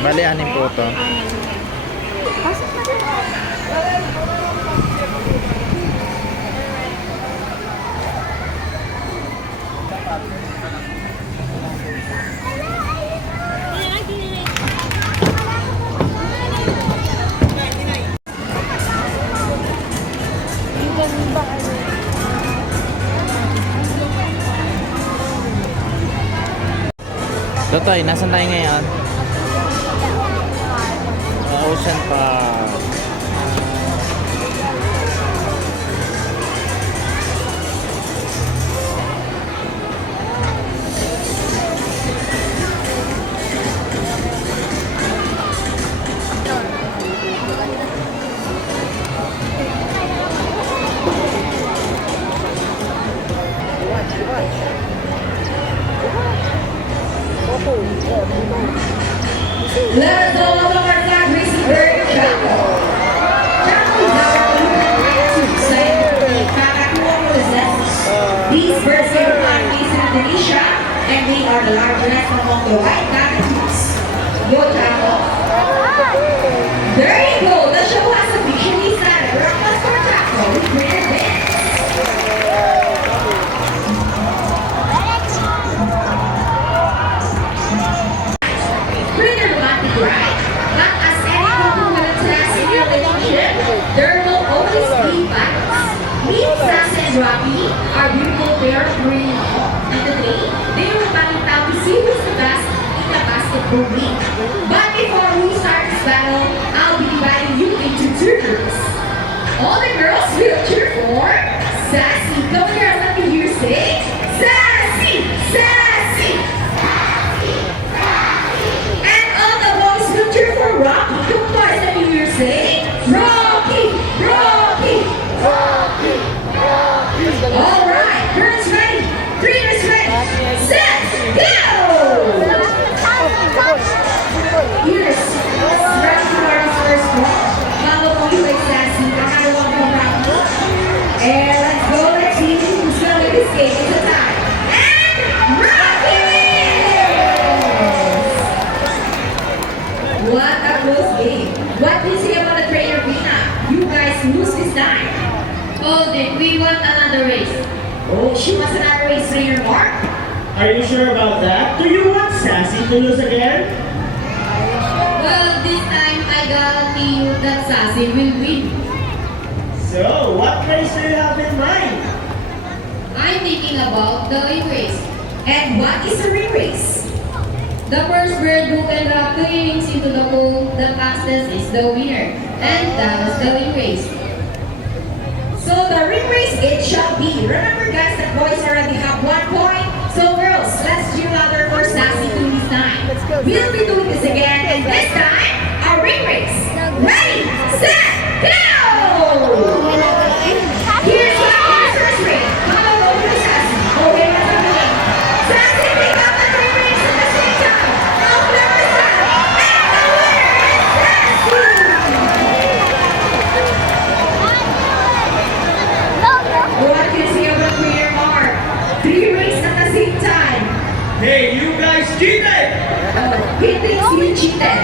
Bali, 6 po to. Totoy, nasan tayo ngayon? Ocean Park. Let us all welcome our flag racing bird, Chaco. Chaco is our favorite to say Kakakuha possesses. These birds are found in Indonesia, and they are the largest among the white cockatoos. Go, Chaco. There you go. The show has officially started. Breakfast for Chaco with greater wins. Right? But as any couple with a toxic relationship, there will always be fights. Meet Sass and Rocky, our beautiful pair of green. And today, they will battle out to see who's the best in the basketball league. But before we start this battle, I'll be dividing you into 2 groups. All the girls will cheer for Sassy. Come on, girls, let me hear you say Sassy! Sassy! For Rocky, come on, let me hear you say Rocky, Rocky, Rocky, Rocky. All right, girls ready, trainers ready, set, go! Here's Rocky Martin's first ball. Follow on you like Sassy, another one from Rocky. And let's go, let's see who's gonna win this game. It's a tie. And Rocky! What a close game. What do you say about the trainer, Vina? You guys lose this time. Oh, did we want another race? Oh, she wants another race, trainer Mark. Are you sure about that? Do you want Sassy to lose again? Well, this time I guarantee you that Sassy will win. So, what race do you have in mind? I'm thinking about the ring race. And what is a ring race? The first bird who can drop 2 innings into the pool the fastest is the winner. And that was the ring race. So the ring race it shall be. Remember guys that boys already have 1 point. So girls, let's cheer louder for Sassy to this time. We'll be doing this again. And this time, a ring race. Ready, set, go! Here's our first ring. Come on over to Sassy. Okay, let's go. Sassy, pick up the ring race at the same time. I'll flip this up. And the winner is Sassy! What do you see about Premier Mark? 3 races at the same time. Hey, you guys cheated! He thinks we cheated.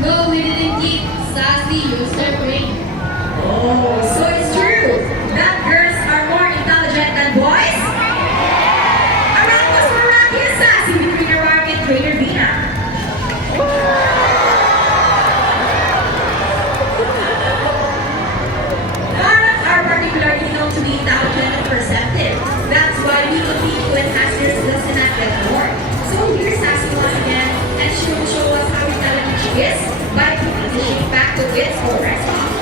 No, we didn't cheat. Sassy used her brain. Oh, so it's true that girls are more intelligent than boys? Around was for Rocky and Sassy between your Mark and Trainer Vina. Parrots are particularly known to be intelligent and perceptive. That's why we continue to enhance their skills and not get bored. So here's Sassy once again, and she will show us how intelligent she is by putting the shape back to its correct spot.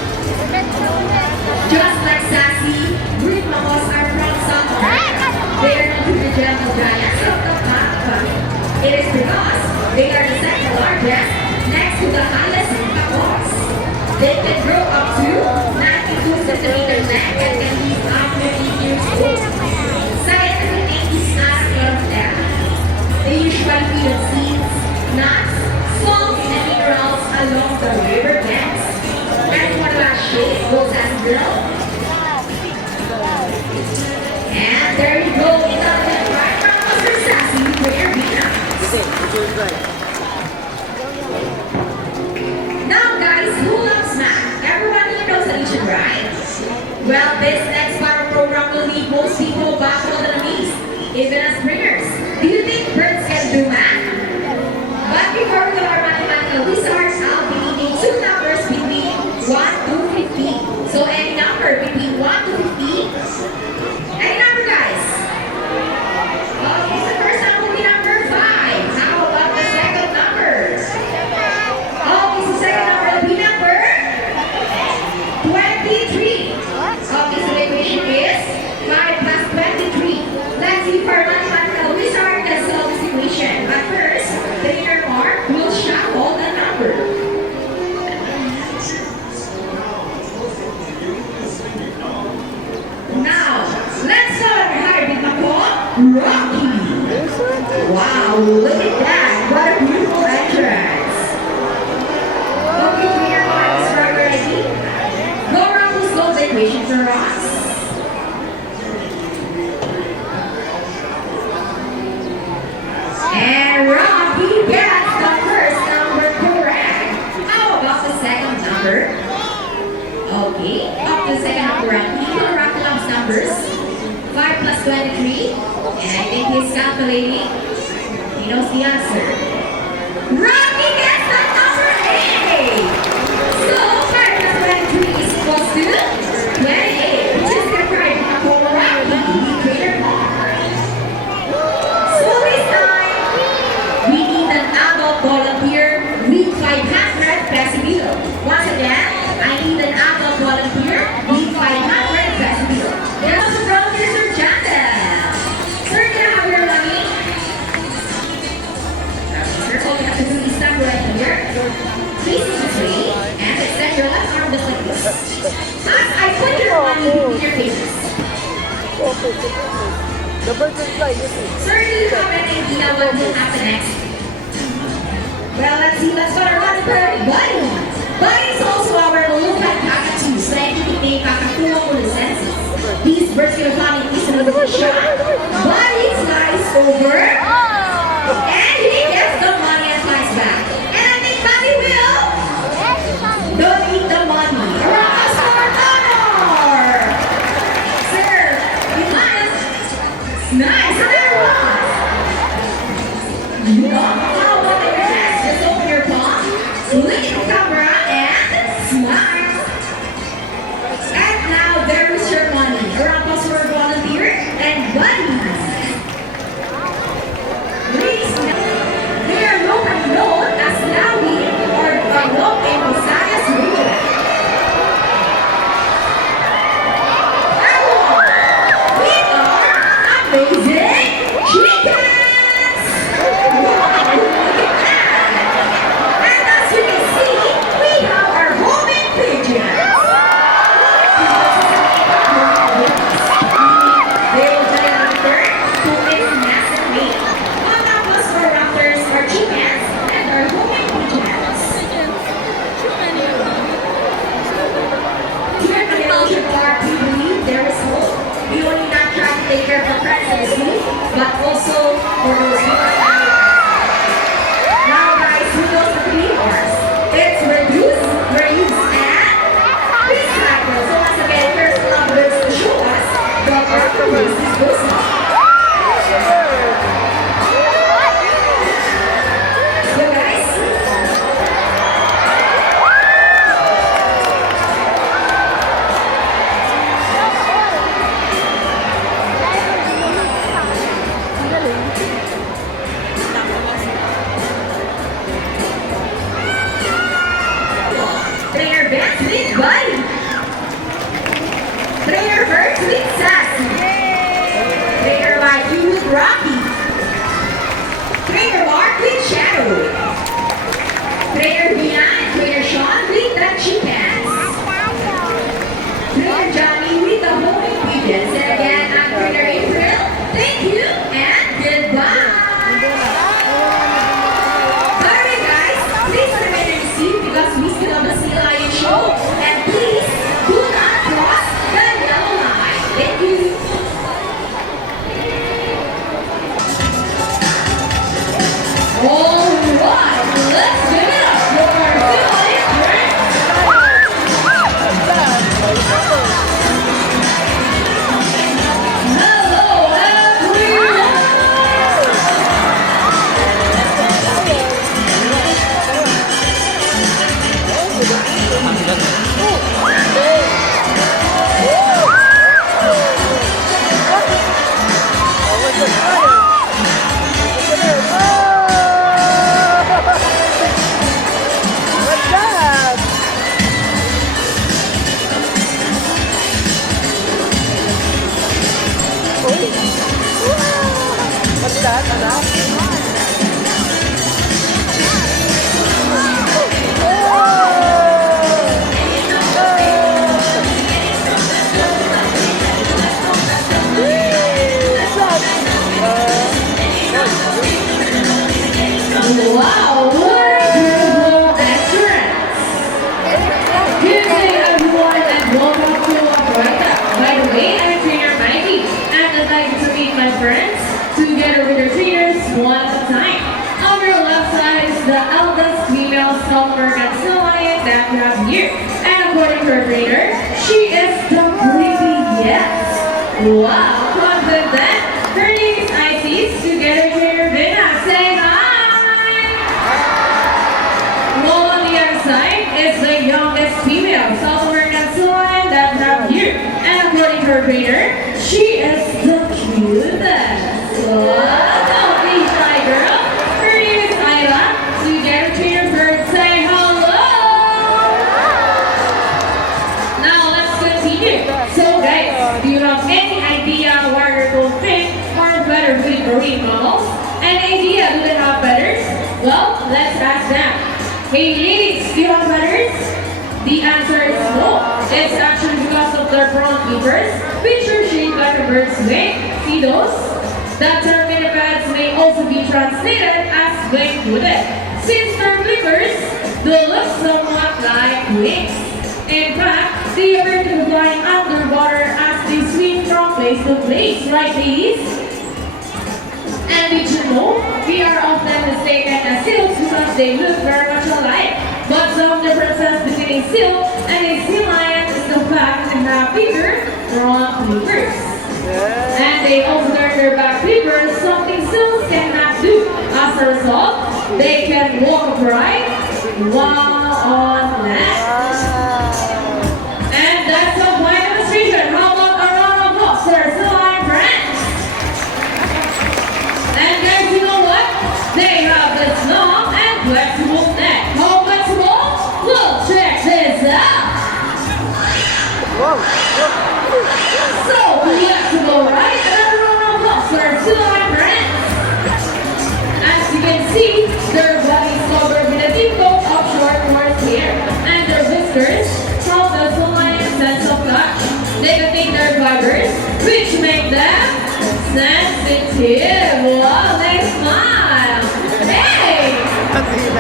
Just like Sassy, green mammals are from South America. They are known to be the gentle giants of the pack family. It is because they are the second largest next to the highest macaws. They can grow up to 92 centimeters length and can be up to 15 years old. Scientific name is Aspera. They usually feed on seeds, nuts, salts, and minerals along the river banks. And what about shape goes as girl? And there you go, intelligent right from Mr. Sassy with your Vina. those people back on the knees, even as bringers. Do you think birds can do math? But before we do our mathematical research, I'll be needing two numbers between 1 to 15. So any number between 1 to 15. Any number, guys? Okay, so first number will be number 5. How about the second number? Okay, so second number will be number 23. Okay, so the equation is 5 plus 23. Let's see for mathematical research and solve this equation. But first, the inner mark will shuffle the number. Now, let's start high with the call, Rocky. Wow, look at that. What a beautiful entrance. Okay, the inner mark is ready. Go around to solve the equation for us. And Rocky gets the first number correct. How about the second number? Okay, up to the second number, Rocky. Rocky loves numbers. 5 plus 23. And I think he's calculating. He knows the answer. Rocky gets the number 8. So 5 plus 23 is equals to 28, which is the correct number for Rocky. We created more. So this time, we need an adult volunteer with 500 pesos. Once again, I need an adult volunteer with 500 pesos. There's also volunteers for Janda. Sir, can I have your money? Sir, all you have to do is stand right here. Please use the tray and extend your left arm just like this. As I put your money between your faces. Sir, do you have any idea what will happen next? Well, let's see. Let's start running for Buddy. Buddy is also our local cockatoo, so anything named kakatuwa for the senses. These birds can find in Isang shot. Buddy flies over, and he gets the money and flies back. And I think Buddy will donate the money. Around us for honor! Sir, you must. Nice, another one. You know, how about your hands? Just open your palm, look at the camera, and smile. And now there is your money. A round of applause for our volunteer and Buddy. Please, they are locally known as Lawi or Tagalog and Visayas region. We are amazing chickens! Wow, look at that! And as you can see, we have our homing pigeons. They will try to return to its nest and mate. One of us for raptors are chickens and our homing pigeons. Here at Manila Ocean Park, we believe there is hope. We only not try to take care of friends in the zoo, but also for those who are animals. Now guys, who knows the 3 R's? It's reduce, reuse, and recycle. So once again, here's the numbers to show us the art of this business. So guys, trainer Beth with Buddy. Trainer Bert with Sassy. Trainer Mikey with Rocky. Trainer Mark with Shadow. Trainer Vina and Trainer Sean with the chickens. Trainer Johnny with the homing pigeons. And again, I'm Trainer April. Thank you and goodbye. Alright guys, please remain in the seat because we still have the Sea Lion show. And please do not cross the yellow line. Thank you. Alright, let's give it up for Wow, what a beautiful entrance! Good day everyone and welcome to Bata. By the way, I'm trainer Mikey and I'd like to meet my friends together with their trainers one at a time. On your left side is the eldest female stalker and snow lion that we have here. And according to her trainer, she is the prettiest. Wow, come with that. Her name is Isis, together with trainer Vina. Say hi! While on the other side is the youngest female South American swan that we have here. And according to her trainer, she is the cutest. Wow, don't be shy, girl. Her name is Ira. Together with trainer Bird, say hello. Now let's continue. So guys, do you have any idea why your dolphin are better with marine mammals? Any idea do they have feathers? Well, let's ask them. Hey ladies, do you have feathers? The answer is no. It's actually because of their front flippers, which are shaped like a bird's wing. See those? That term minipeds may also be translated as wing-footed, since their flippers do look somewhat like wings. In fact, they appear to be flying underwater as they swim from place to place, right ladies? And did you know, we are often mistaken as seals because they look very much alike. But some differences between a seal and a sea lion is the fact they have bigger front flippers. And they also turn their back flippers, something seals cannot do. As a result, they can walk upright while on land. And that's a fine demonstration. How about a round of applause for our sea lion friends? And guys, you know what? They have this long and flexible neck. How flexible? Well, check this out. So flexible, right? Another round of applause for our two line friends. As you can see, their bodies covered with a deep coat of short horse hair, and their whiskers help the two lion's sense of touch. They contain their fibers, which make them sensitive. Wow, they smile. Hey!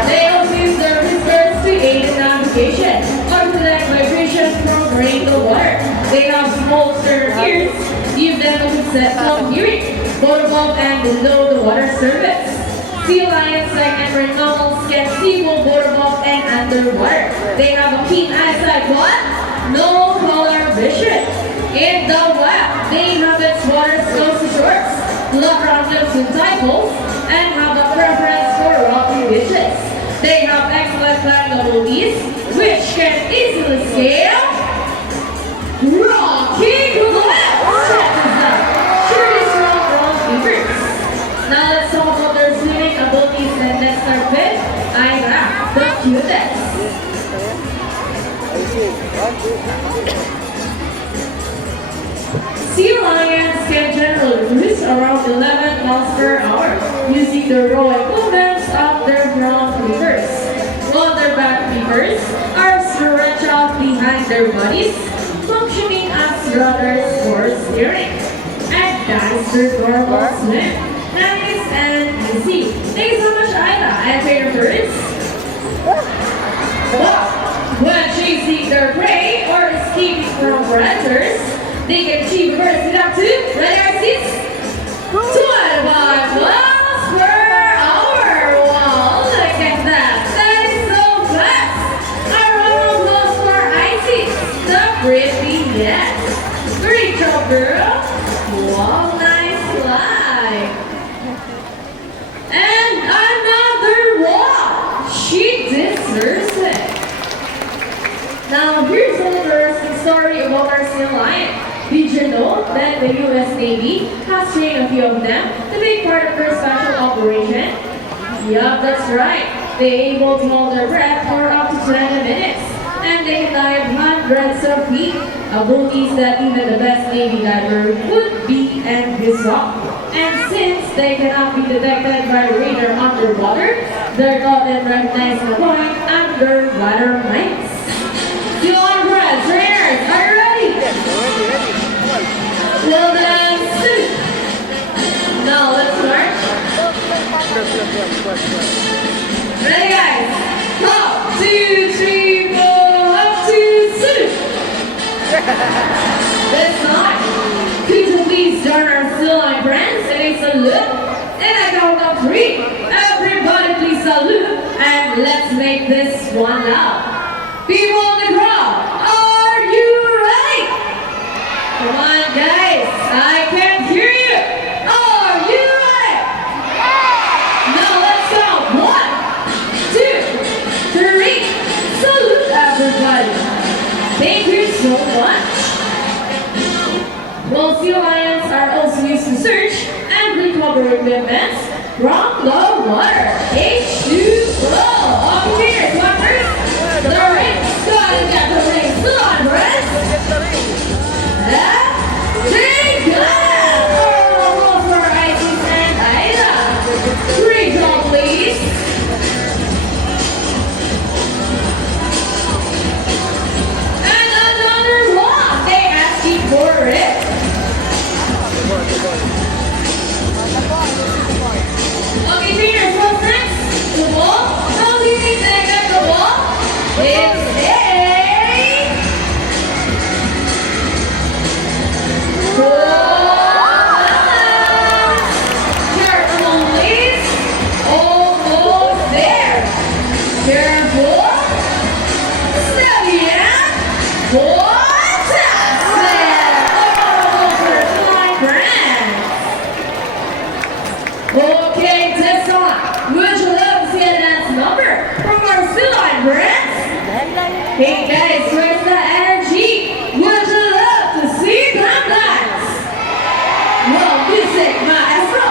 They also use their whiskers to aid in navigation or to let vibration from rain to water. They have small stern ears, give them a good sense of hearing, both above and below the water surface. Sea lions, like marine mammals, can see both above and underwater. They have a keen eyesight, but no color vision. In the web, they inhabit waters close to shores, love rounders with cycles, and have a preference for rocky beaches. They have excellent land abilities, which can easily scale rocky cliffs. Check this out. Surely strong front flippers. Now let's talk about their swimming abilities, and let's start with Ira, the cutest. Sea lions can generally cruise around 11 miles per hour using the rowing movements of their front flippers, while their back flippers are stretched out behind their bodies, functioning as rudders for steering. And that is their normal swim. Nice and easy. Thank you so much, Ida. And favorite birds? Well, when chasing their prey or escaping from predators, they can achieve birds without two. Ready, Isis? 25 miles per hour. Wow, look at that. That is so fast. A round of applause for Isis, the prettiest. Great job, girl. Wow, nice fly. And another one. She deserves it. Now, here's an interesting story about our sea lion. Did you know that the U.S. Navy has trained a few of them to take part of their special operation? Yup, that's right. They're able to hold their breath for up to 20 minutes. And they can dive hundreds of feet, abilities that even the best Navy diver would be envious of. And since they cannot be detected by radar underwater, they're caught and recognized by underwater mice. Seal on breath, trainers, are you ready? Well then, sit. Now let's march. Ready guys? Up, 2, 3, 4, up, 2, sit. This time, could you please join our still line friends and a salute? And I count of 3. Everybody please salute and let's make this one loud. People in the crowd, are you ready? Come on guys, I can't hear you. Are you ready? Now let's count. 1, 2, 3. Salute everybody. Thank you so much. Well, sea lions are also used to search and recover equipment from the water. H2O. Okay, cheers, swimmers. The rings. Gotta get the rings. Still on, friends. Take that. Oh, for Isis and Ida. Recall, please. And another one. They asking for it. Okay, trainers, what's next? The ball? How do you think they get the ball? It's a ball. Careful, please. Almost there. Careful. Steady and fantastic. Oh, first line brand. Okay, this one. Would you love to see a dance number from our still line friends? Hey guys, where's the energy? Would you love to see them dance? Well, music, maestro.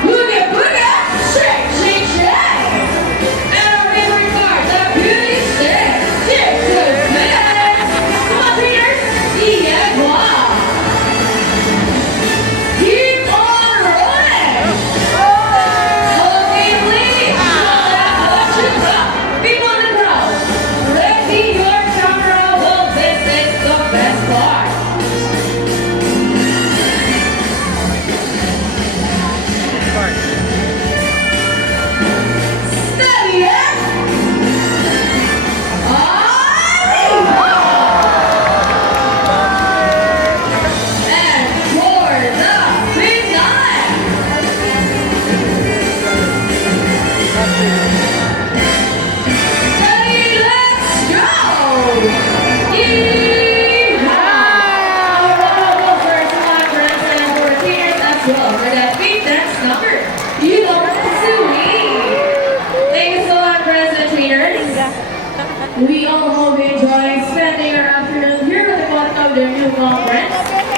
Boogie, boogie, shake, shake, shake. And our favorite part, the beauty stick. Stick to stick. Come on, trainers. Yeah, wow. Keep on rolling. Okay, please. Watch it up. People in the crowd. Ready your camera. Well, this is the best part. Steady, yeah? And for the big night. Ready, let's go! Yeehaw! First one, friends, and for tears as well for that big dance number. You don't have to wait. Thank you so much, friends and trainers. We all hope you enjoy spending our afternoon here with the bottom of their new conference.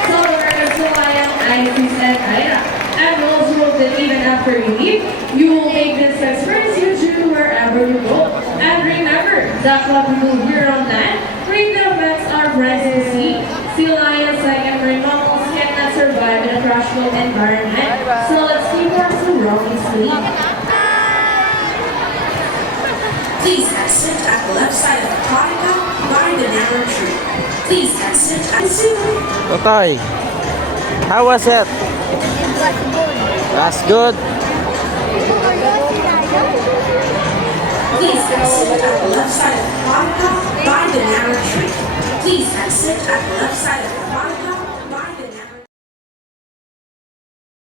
So we're so I am Isis and Ida. And we also hope that even after you leave, you will take this experience with you wherever you go. And remember that what we do here on land, bring the best our friends to see. Sea lions, like every mammals, cannot natural environment. So let's give us a rolling sleep. Please exit at the left side of the corridor by the narrow tree. Please exit at the Totoy, how was it? That's good. Please exit at the left side of the corridor by the narrow tree. Please exit at the left side of the corridor